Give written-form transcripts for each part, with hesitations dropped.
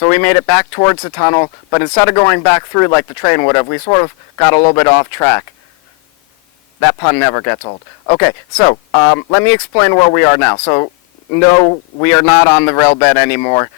So we made it back towards the tunnel, but instead of going back through like the train would have, we sort of got a little bit off track. That pun never gets old. Okay, so let me explain where we are now. So no, we are not on the rail bed anymore.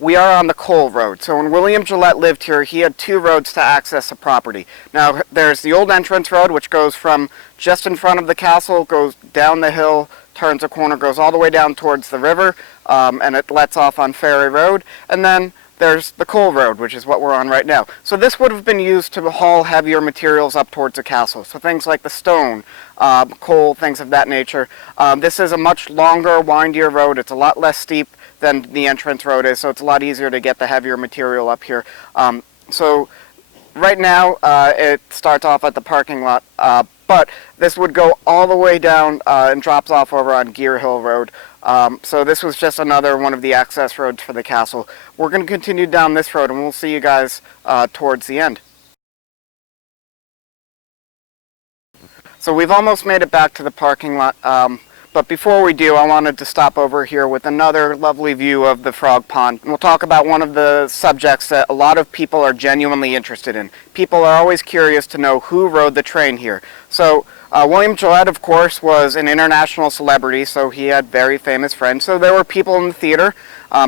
We are on the coal road. So when William Gillette lived here, he had two roads to access the property. Now there's the old entrance road, which goes from just in front of the castle, goes down the hill, turns a corner, goes all the way down towards the river, and it lets off on Ferry Road. And then there's the coal road, which is what we're on right now. So this would have been used to haul heavier materials up towards the castle. So things like the stone, coal, things of that nature. This is a much longer, windier road. It's a lot less steep than the entrance road is, so it's a lot easier to get the heavier material up here. So right now, it starts off at the parking lot, but this would go all the way down and drops off over on Gear Hill Road. So this was just another one of the access roads for the castle. We're going to continue down this road, and we'll see you guys towards the end. So we've almost made it back to the parking lot, but before we do, I wanted to stop over here with another lovely view of the frog pond. And we'll talk about one of the subjects that a lot of people are genuinely interested in. People are always curious to know who rode the train here. So William Gillette, of course, was an international celebrity, so he had very famous friends. So there were people in the theater.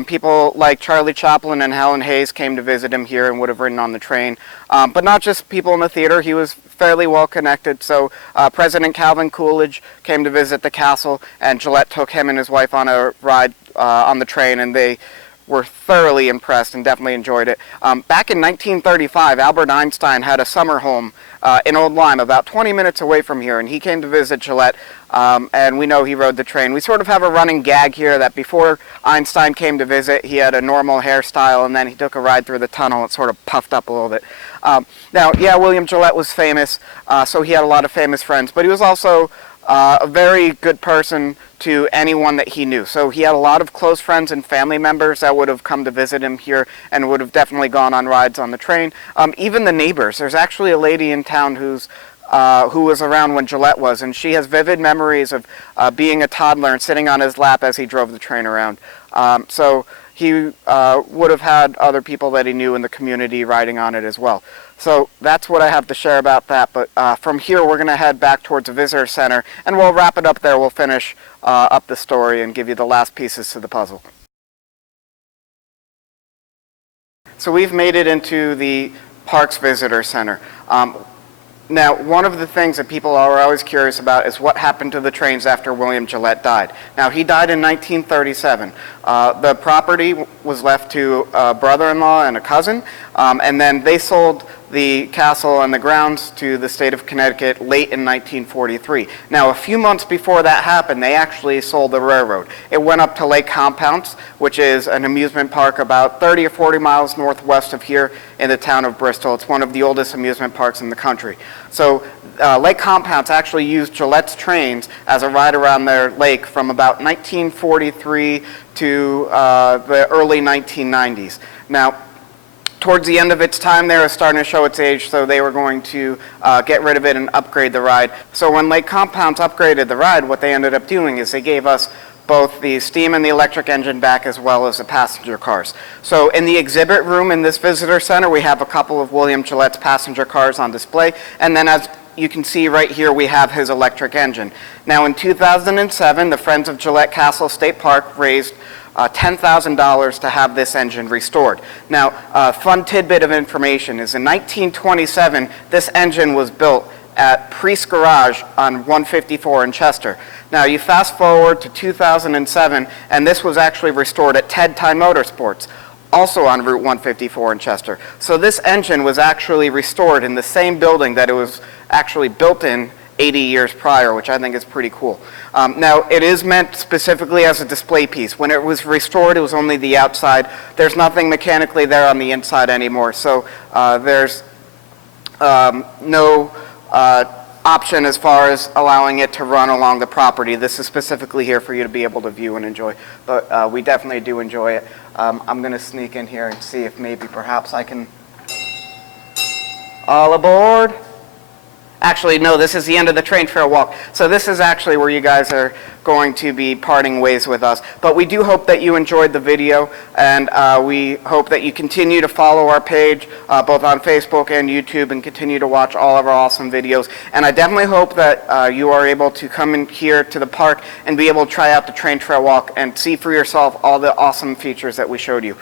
People like Charlie Chaplin and Helen Hayes came to visit him here and would have ridden on the train. But not just people in the theater, he was fairly well connected. So President Calvin Coolidge came to visit the castle, and Gillette took him and his wife on a ride on the train, and they were thoroughly impressed and definitely enjoyed it. Back in 1935, Albert Einstein had a summer home in Old Lyme, about 20 minutes away from here, and he came to visit Gillette, and we know he rode the train. We sort of have a running gag here that before Einstein came to visit, he had a normal hairstyle, and then he took a ride through the tunnel. It sort of puffed up a little bit. Now, yeah, William Gillette was famous, so he had a lot of famous friends, but he was also a very good person to anyone that he knew. So he had a lot of close friends and family members that would have come to visit him here and would have definitely gone on rides on the train. Even the neighbors. There's actually a lady in town who was around when Gillette was, and she has vivid memories of being a toddler and sitting on his lap as he drove the train around. So he would have had other people that he knew in the community riding on it as well. So that's what I have to share about that. But from here, we're going to head back towards the visitor center, and we'll wrap it up there. We'll finish up the story and give you the last pieces to the puzzle. So we've made it into the Parks Visitor Center. Now, one of the things that people are always curious about is what happened to the trains after William Gillette died. Now, he died in 1937. The property was left to a brother-in-law and a cousin, and then they sold the castle and the grounds to the state of Connecticut late in 1943. Now, a few months before that happened, they actually sold the railroad. It went up to Lake Compounce, which is an amusement park about 30 or 40 miles northwest of here in the town of Bristol. It's one of the oldest amusement parks in the country. So Lake Compounce actually used Gillette's trains as a ride around their lake from about 1943 to the early 1990s. Now, towards the end of its time there, it was starting to show its age, so they were going to get rid of it and upgrade the ride. So when Lake Compounce upgraded the ride, what they ended up doing is they gave us both the steam and the electric engine back, as well as the passenger cars. So in the exhibit room in this visitor center, we have a couple of William Gillette's passenger cars on display, and then as you can see right here, we have his electric engine. Now in 2007, the Friends of Gillette Castle State Park raised $10,000 to have this engine restored. Now, a fun tidbit of information is in 1927, this engine was built at Priest's Garage on 154 in Chester. Now, you fast forward to 2007, and this was actually restored at Ted Time Motorsports, also on Route 154 in Chester. So this engine was actually restored in the same building that it was actually built in 80 years prior, which I think is pretty cool. Now, it is meant specifically as a display piece. When it was restored, it was only the outside. There's nothing mechanically there on the inside anymore, so there's no option as far as allowing it to run along the property. This is specifically here for you to be able to view and enjoy, but we definitely do enjoy it. I'm going to sneak in here and see if maybe perhaps I can... All aboard! Actually, no, this is the end of the train trail walk. So this is actually where you guys are going to be parting ways with us. But we do hope that you enjoyed the video, and we hope that you continue to follow our page, both on Facebook and YouTube, and continue to watch all of our awesome videos. And I definitely hope that you are able to come in here to the park and be able to try out the train trail walk and see for yourself all the awesome features that we showed you.